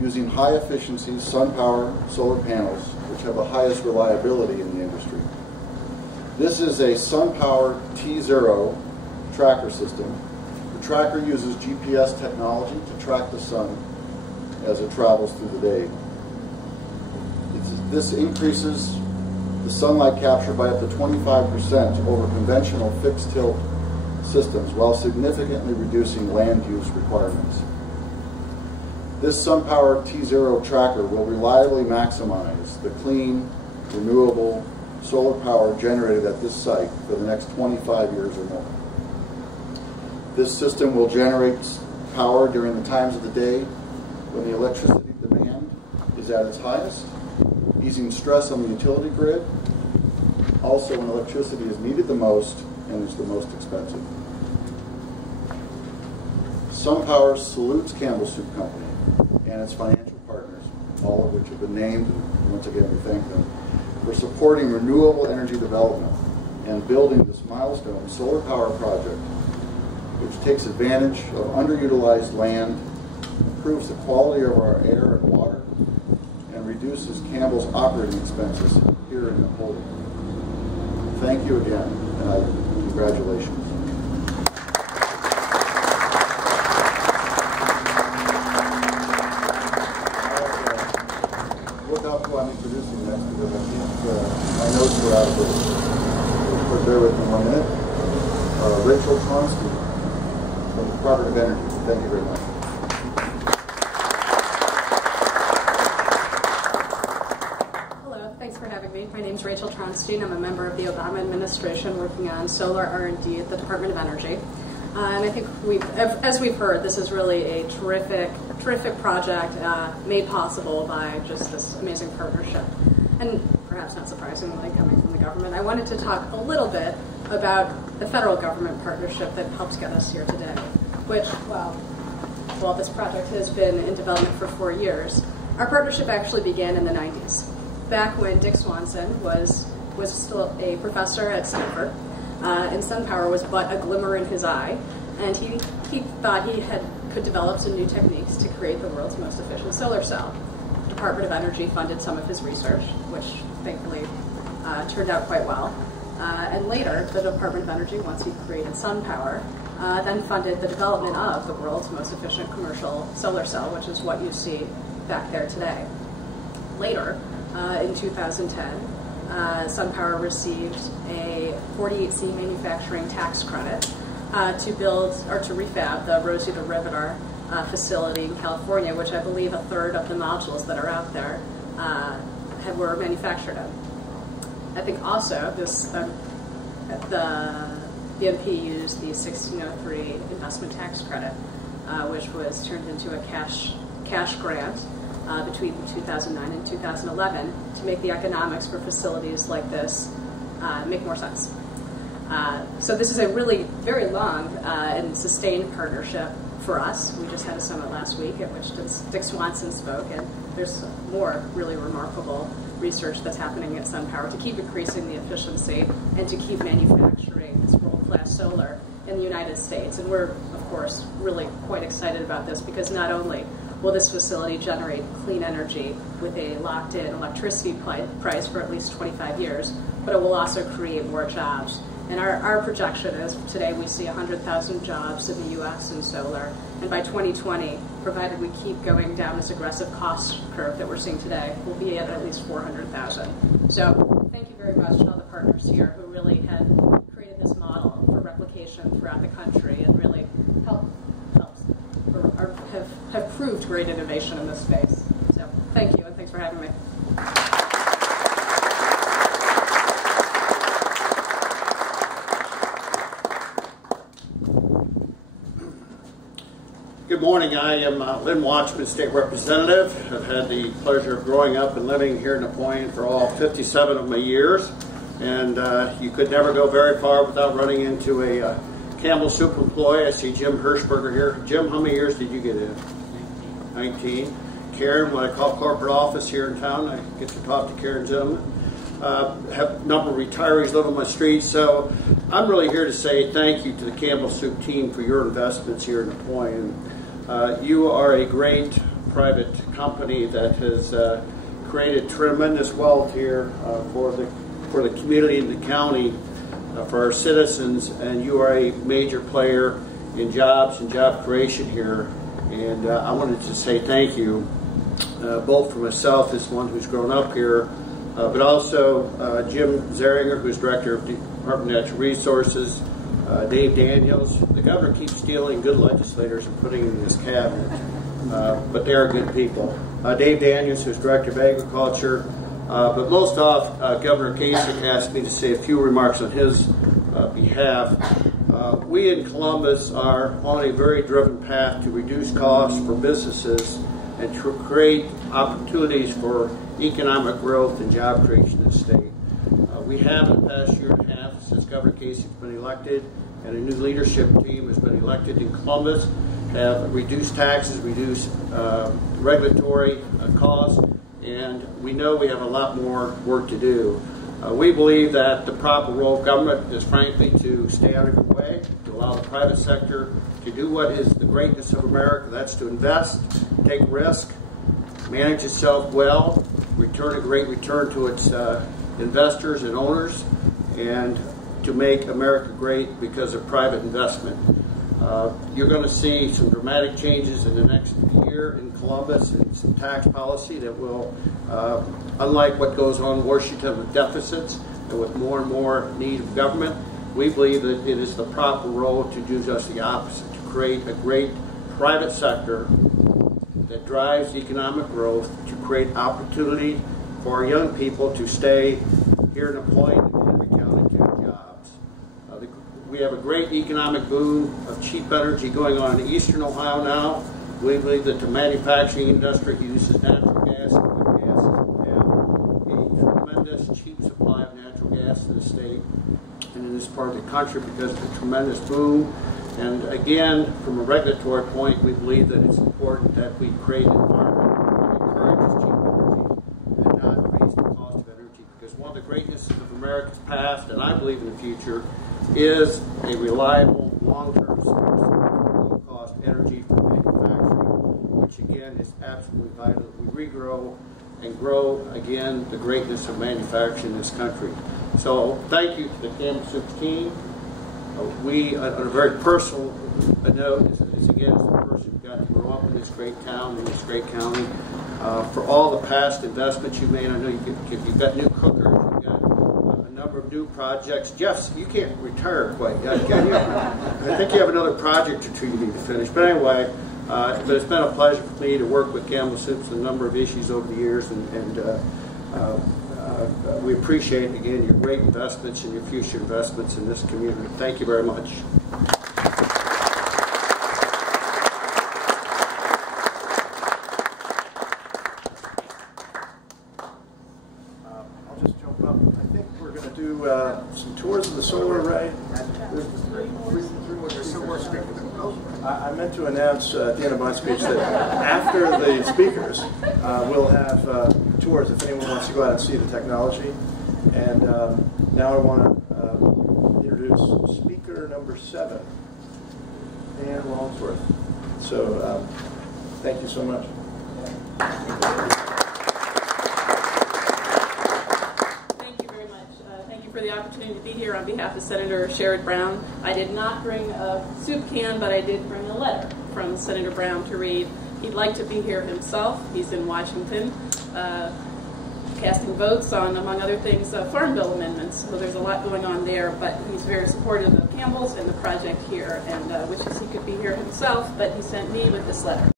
using high-efficiency Sunpower solar panels, which have the highest reliability in the industry. This is a Sunpower T0 tracker system. The tracker uses GPS technology to track the sun as it travels through the day. This increases the sunlight capture by up to 25% over conventional fixed-tilt systems, while significantly reducing land use requirements. This Sunpower T0 tracker will reliably maximize the clean, renewable solar power generated at this site for the next 25 years or more. This system will generate power during the times of the day when the electricity demand is at its highest, easing stress on the utility grid, also when electricity is needed the most and is the most expensive. Sunpower salutes Campbell Soup Company and its financial partners, all of which have been named, and once again we thank them, for supporting renewable energy development and building this milestone solar power project, which takes advantage of underutilized land, improves the quality of our air and water, and reduces Campbell's operating expenses here in Napoleon. Thank you again, and congratulations. Look out who I'm introducing next, because I think my notes were out of order. But bear with me 1 minute. Rachel Tronsky from the Department of Energy. Thank you very much. Hello, thanks for having me. My name is Rachel Tronstein. I'm a member of the Obama administration working on solar R&D at the Department of Energy. And I think as we've heard, this is really a terrific project made possible by just this amazing partnership. And perhaps not surprisingly, coming from the government, I wanted to talk a little bit about the federal government partnership that helped get us here today, which, while this project has been in development for 4 years, our partnership actually began in the 90s, back when Dick Swanson was still a professor at Stanford, and Sunpower was but a glimmer in his eye, and he thought he could develop some new techniques to create the world's most efficient solar cell. The Department of Energy funded some of his research, which thankfully turned out quite well. And later, the Department of Energy, once he created Sunpower, then funded the development of the world's most efficient commercial solar cell, which is what you see back there today. Later, in 2010, Sunpower received a 48C manufacturing tax credit to build or to refab the Rosie the Riveter facility in California, which I believe a third of the modules that are out there were manufactured in. I think also the BMP used the 1603 investment tax credit, which was turned into a cash grant between 2009 and 2011 to make the economics for facilities like this make more sense. So this is a really very long and sustained partnership for us. We just had a summit last week at which Dick Swanson spoke, and there's more really remarkable research that's happening at Sunpower to keep increasing the efficiency and to keep manufacturing this world-class solar in the United States. And we're, of course, really quite excited about this because not only will this facility generate clean energy with a locked-in electricity price for at least 25 years, but it will also create more jobs. And our projection is today we see 100,000 jobs in the U.S. in solar, and by 2020, provided we keep going down this aggressive cost curve that we're seeing today, we'll be at least 400,000. So thank you very much to all the partners here who really had created this model for replication throughout the country and really have proved great innovation in this space. So thank you, and thanks for having me. Good morning. I am Lynn Watchman, State Representative. I've had the pleasure of growing up and living here in Napoleon for all 57 of my years. And you could never go very far without running into a Campbell Soup employee. I see Jim Hirschberger here. Jim, how many years did you get in? 19. Karen, what I call corporate office here in town. I get to talk to Karen gentlemen. Have a number of retirees live on my street, so I'm really here to say thank you to the Campbell Soup team for your investments here in Napoleon. You are a great private company that has created tremendous wealth here for the community and the county, for our citizens, and you are a major player in jobs and job creation here. And I wanted to say thank you, both for myself as one who's grown up here, but also Jim Zeringer, who's Director of Department of Natural Resources, Dave Daniels. The governor keeps stealing good legislators and putting them in his cabinet, but they are good people. Dave Daniels, who's Director of Agriculture, but most off, Governor Kasich asked me to say a few remarks on his behalf. We in Columbus are on a very driven path to reduce costs for businesses and to create opportunities for economic growth and job creation in the state. We have in the past year and a half, since Governor Kasich has been elected and a new leadership team has been elected in Columbus, have reduced taxes, reduced regulatory costs, and we know we have a lot more work to do. We believe that the proper role of government is frankly to stay out of your way, to allow the private sector to do what is the greatness of America. That's to invest, take risk, manage itself well, return a great return to its investors and owners, and to make America great because of private investment. You're going to see some dramatic changes in the next year in Columbus and some tax policy that will, unlike what goes on in Washington with deficits and with more and more need of government, we believe that it is the proper role to do just the opposite, to create a great private sector that drives economic growth, to create opportunity for our young people to stay here in employment in Henry County to have jobs. We have a great economic boom of cheap energy going on in eastern Ohio now. We believe that the manufacturing industry uses natural gas and wood gases will have a tremendous cheap supply of natural gas in the state and in this part of the country because of the tremendous boom. And again, from a regulatory point, we believe that it's important that we create an environment that encourages cheap energy and not raise the cost of energy, because one of the greatnesses of America's past, and I believe in the future, is a reliable, long-term source of low-cost energy for manufacturing, which again is absolutely vital that we regrow and grow again the greatness of manufacturing in this country. So thank you to the Campbell Soups team. We, on a very personal note, as again as a person who got to grow up in this great town, in this great county, for all the past investments you made. I know you've got new cookers, you've got a number of new projects. Jeff, you can't retire quite yet. I think you have another project or two you need to finish. But anyway, but it's been a pleasure for me to work with Campbell Soups on a number of issues over the years, and we appreciate, again, your great investments and your future investments in this community. Thank you very much. I'll just jump up. I think we're going to do some tours of the solar array. I meant to announce at the end of my speech that after the speakers, we'll have tours if anyone wants to go out and see the technology. And now I want to introduce speaker number 7, Dan Longsworth. So thank you so much. Thank you very much. Thank you for the opportunity to be here on behalf of Senator Sherrod Brown. I did not bring a soup can, but I did bring a letter from Senator Brown to read. He'd like to be here himself. He's in Washington, casting votes on, among other things, Farm Bill amendments. So there's a lot going on there, but he's very supportive of Campbell's and the project here, and wishes he could be here himself, but he sent me with this letter.